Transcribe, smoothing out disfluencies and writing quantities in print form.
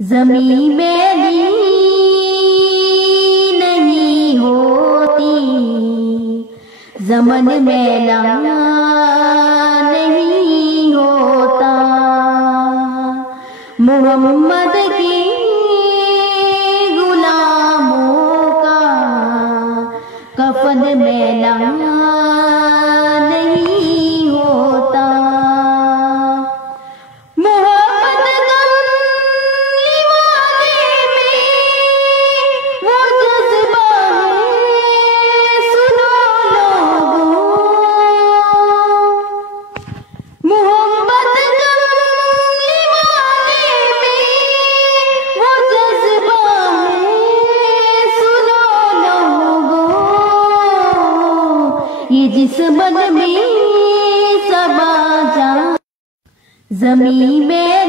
ज़मीं मैली नहीं होती, ज़मन मैला नहीं होता। मोहम्मद के गुलामों का कफन मैला नहीं होता। ये जिस्म में सबा जा ज़मीं में